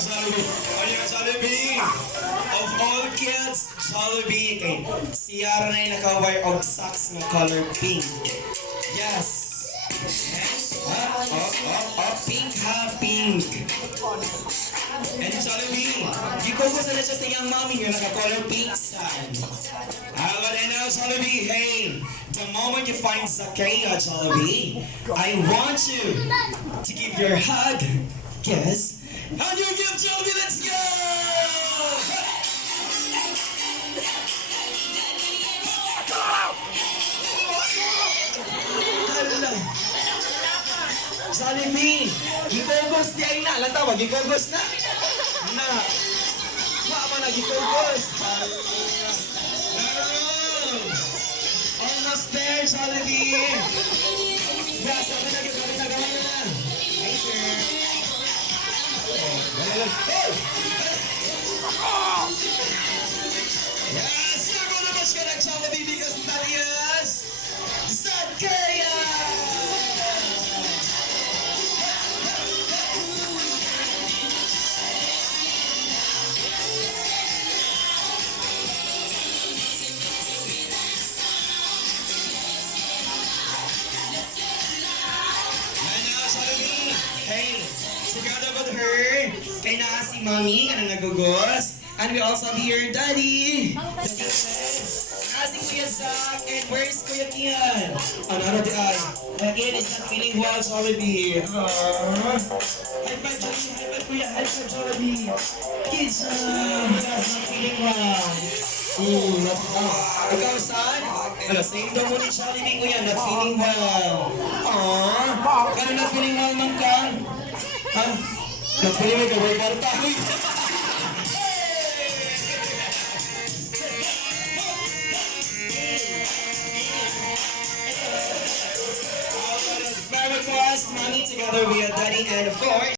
Jollibee. Ayan, Jollibee. Of all kids, Jollibee. Kay Ciara na yung naka-wear of socks ng color pink. Yes. Pink ha, pink. And Jollibee, gikukusa na siya sa iyang mommy nga naka-color pink son. But I know, Jollibee, hey, the moment you find Zakaya, Jollibee, I want you to give your hug, kiss, and you give Jollibee, let's go! Jollibee, gikogos di ay na. Alam tawag, gikogos na. Na. Mama na, gikogos. Almost there, Jollibee. Yes, sabi na, gawa na. Hey, sir. Yes, you're gonna match ka na, Jollibee, because that is Zakaya! Hey, together with her, kay na si Mommy, ano nagugos. And we also have here Daddy. Si Kuya Zach, and where's Kuya Kian? Ano di ay? Again, is not feeling well, Jollibee. High five, Jollibee. High five, Kuya. High five, Jollibee. Kids, not feeling well. Ikaw, son? Ano, same daw mo ni Jollibee, Kuya. Not feeling well. Ano not feeling well, man ka? Ha? Not feeling well, gawin mo rin tayo. Very fast, Mommy, together we are Daddy, and of course,